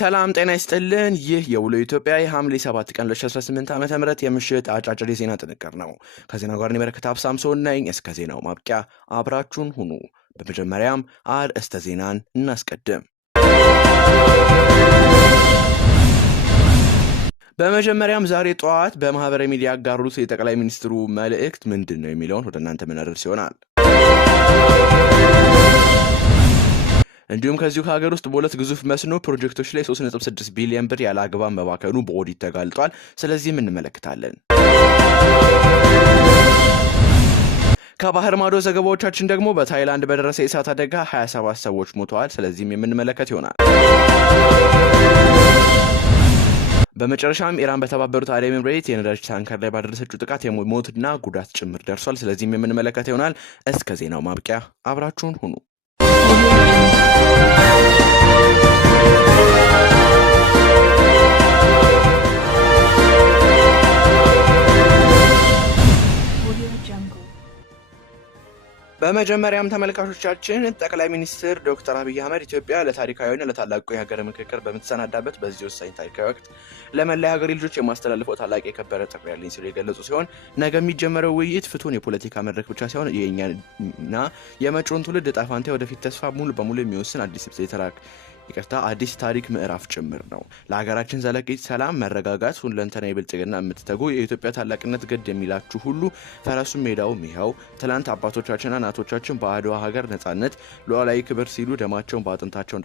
ሰላም ጤና ይስጥልን። ይህ የውሎ ኢትዮጵያ የሐምሌ 7 ቀን 2018 ዓ.ም የምሽት አጫጭር የዜና ጥንቅር ነው። ከዜናው ጋር በረከት አብሳምሶን ነኝ። እስከ ዜናው ማብቂያ አብራችሁን ሁኑ። በመጀመሪያም አርዕስተ ዜናን እናስቀድም። በመጀመሪያም ዛሬ ጠዋት በማህበራዊ ሚዲያ ያጋሩት የጠቅላይ ሚኒስትሩ መልእክት ምንድነው የሚለውን ወደ እናንተ ምናደርስ ይሆናል። እንዲሁም ከዚሁ ከሀገር ውስጥ በሁለት ግዙፍ መስኖ ፕሮጀክቶች ላይ 3.6 ቢሊዮን ብር ያለ አግባብ መባከኑ በኦዲት ተጋልጧል። ስለዚህም እንመለከታለን። ከባህር ማዶ ዘገባዎቻችን ደግሞ በታይላንድ በደረሰ የእሳት አደጋ 27 ሰዎች ሞተዋል። ስለዚህም የምንመለከት ይሆናል። በመጨረሻም ኢራን በተባበሩት አረብ ኤሚሬት የነዳጅ ታንከር ላይ ባደረሰችው ጥቃት የሞትና ጉዳት ጭምር ደርሷል። ስለዚህም የምንመለከት ይሆናል። እስከ ዜናው ማብቂያ አብራችሁን ሁኑ። በመጀመሪያም ተመልካቾቻችን ጠቅላይ ሚኒስትር ዶክተር አብይ አህመድ ኢትዮጵያ ለታሪካዊና ለታላቁ የሀገር ምክክር በምትሰናዳበት በዚህ ወሳኝ ታሪካዊ ወቅት ለመላ ሀገሬ ልጆች የማስተላልፈው ታላቅ የከበረ ጥሪ ያለኝ ሲሉ የገለጹ ሲሆን ነገ የሚጀመረው ውይይት ፍቱን የፖለቲካ መድረክ ብቻ ሳይሆን የእኛና የመጪውን ትውልድ ዕጣ ፈንታ ወደፊት ተስፋ ሙሉ በሙሉ የሚወስን አዲስ ታሪክ ምዕራፍ ጭምር ነው። ለሀገራችን ዘለቄ ሰላም፣ መረጋጋት፣ ሁለንተናዊ ብልጽግና የምትተጉ የኢትዮጵያ ታላቅነት ግድ የሚላችሁ ሁሉ ፈረሱም ሜዳውም ይኸው። ትላንት አባቶቻችንና እናቶቻችን በአድዋ ሀገር ነጻነት ሉዓላዊ ክብር ሲሉ ደማቸውን በአጥንታቸው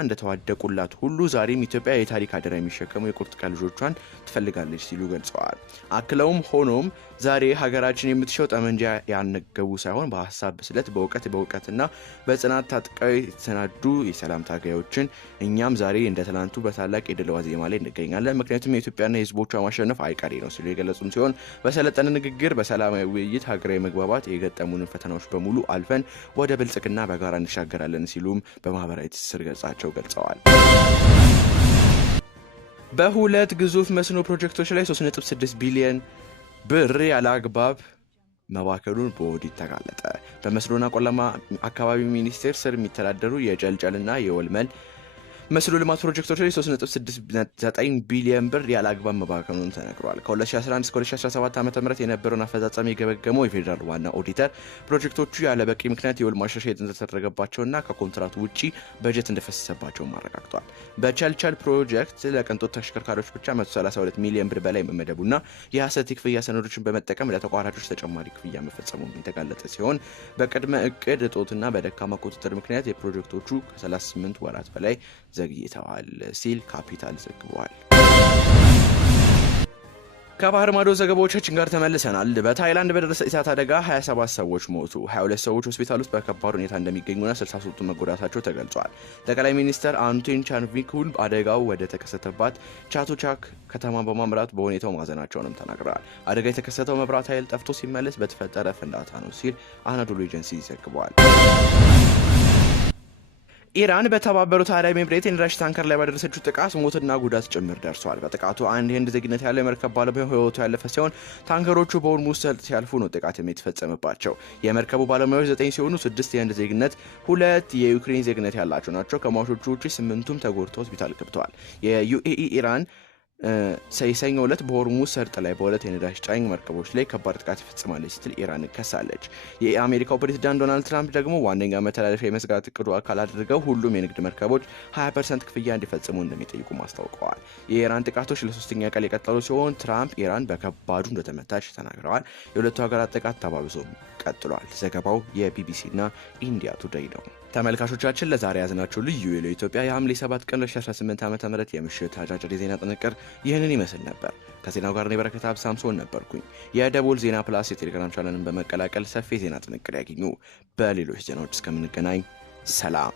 እንደተዋደቁላት ሁሉ ዛሬም ኢትዮጵያ የታሪክ አደራ የሚሸከሙ የቁርጥ ቀን ልጆቿን ትፈልጋለች ሲሉ ገልጸዋል። አክለውም ሆኖም ዛሬ ሀገራችን የምትሸው ጠመንጃ ያነገቡ ሳይሆን በሀሳብ ብስለት፣ በእውቀትና በጽናት ታጥቀው የተሰናዱ የሰላም ታጋዮችን እኛም ዛሬ እንደ ትላንቱ በታላቅ የድል ዋዜማ ላይ እንገኛለን። ምክንያቱም የኢትዮጵያና የሕዝቦቿ ማሸነፍ አይቀሬ ነው ሲሉ የገለጹም ሲሆን በሰለጠነ ንግግር፣ በሰላማዊ ውይይት ሀገራዊ መግባባት የገጠሙንን ፈተናዎች በሙሉ አልፈን ወደ ብልጽግና በጋራ እንሻገራለን ሲሉም በማህበራዊ ትስስር ገጻቸው ገልጸዋል። በሁለት ግዙፍ መስኖ ፕሮጀክቶች ላይ 3.6 ቢሊዮን ብር ያለ አግባብ መባከኑን በኦዲት ተጋለጠ። በመስኖና ቆላማ አካባቢ ሚኒስቴር ስር የሚተዳደሩ የጨልጨልና የወልመል መስኖ ልማት ፕሮጀክቶች ላይ 3.69 ቢሊዮን ብር ያለ አግባብ መባከኑን ተነግሯል። ከ2011 እስከ 2017 ዓ.ም የነበረውን አፈጻጸም የገመገመው የፌዴራል ዋና ኦዲተር ፕሮጀክቶቹ ያለ በቂ ምክንያት የውል ማሻሻያ እንደተደረገባቸውና ከኮንትራቱ ውጪ በጀት እንደፈሰሰባቸው አረጋግጧል። በቸልቸል ፕሮጀክት ለቅንጦት ተሽከርካሪዎች ብቻ 132 ሚሊዮን ብር በላይ መመደቡና የሐሰት ክፍያ ሰነዶችን በመጠቀም ለተቋራጮች ተጨማሪ ክፍያ መፈጸሙ የተጋለጠ ሲሆን በቅድመ እቅድ እጦትና በደካማ ቁጥጥር ምክንያት የፕሮጀክቶቹ ከ38 ወራት በላይ ዘግይተዋል ሲል ካፒታል ዘግቧል። ከባህር ማዶ ዘገባዎቻችን ጋር ተመልሰናል። በታይላንድ በደረሰ እሳት አደጋ 27 ሰዎች ሞቱ። 22 ሰዎች ሆስፒታል ውስጥ በከባድ ሁኔታ እንደሚገኙና 63 መጎዳታቸው ተገልጿል። ጠቅላይ ሚኒስትር አንቶን ቻንቪኩል አደጋው ወደ ተከሰተባት ቻቱቻክ ከተማ በማምራት በሁኔታው ማዘናቸውንም ተናግረዋል። አደጋ የተከሰተው መብራት ኃይል ጠፍቶ ሲመለስ በተፈጠረ ፍንዳታ ነው ሲል አናዶሉ ኤጀንሲ ዘግቧል። ኢራን በተባበሩት አረብ ኤሚሬት የነዳጅ ታንከር ላይ ባደረሰችው ጥቃት ሞትና ጉዳት ጭምር ደርሷል። በጥቃቱ አንድ የህንድ ዜግነት ያለው የመርከብ ባለሙያ ህይወቱ ያለፈ ሲሆን ታንከሮቹ በሆርሙዝ ሰርጥ ሲያልፉ ነው ጥቃት የተፈጸመባቸው። የመርከቡ ባለሙያዎች 9 ሲሆኑ 6 የህንድ ዜግነት፣ 2 የዩክሬን ዜግነት ያላቸው ናቸው። ከሟቾቹ ውጪ 8ቱም ተጎድተው ሆስፒታል ገብተዋል። የዩኤኢ ኢራን ሰኞ ዕለት በሆርሙዝ ሰርጥ ላይ በሁለት የነዳጅ ጫኝ መርከቦች ላይ ከባድ ጥቃት ይፈጽማለች ስትል ኢራን ከሳለች። የአሜሪካው ፕሬዝዳንት ዶናልድ ትራምፕ ደግሞ ዋነኛ መተላለፊያ የመዝጋት እቅዱ አካል አድርገው ሁሉም የንግድ መርከቦች 20% ክፍያ እንዲፈጽሙ እንደሚጠይቁ ማስታውቀዋል። የኢራን ጥቃቶች ለሶስተኛ ቀን የቀጠሉ ሲሆን ትራምፕ ኢራን በከባዱ እንደተመታች ተናግረዋል። የሁለቱ ሀገራት ጥቃት ተባብሶም ቀጥሏል። ዘገባው የቢቢሲና ኢንዲያ ቱዴይ ነው። ተመልካቾቻችን ለዛሬ ያዝናቸው ልዩ የኢትዮጵያ የሐምሌ 7 ቀን 2018 ዓ.ም የምሽት አጫጭር የዜና ጥንቅር ይህንን ይመስል ነበር። ከዜናው ጋር በረከት አብሳምሶን ነበርኩኝ። የደቦል ዜና ፕላስ የቴሌግራም ቻናልን በመቀላቀል ሰፊ የዜና ጥንቅር ያገኙ። በሌሎች ዜናዎች እስከምንገናኝ ሰላም።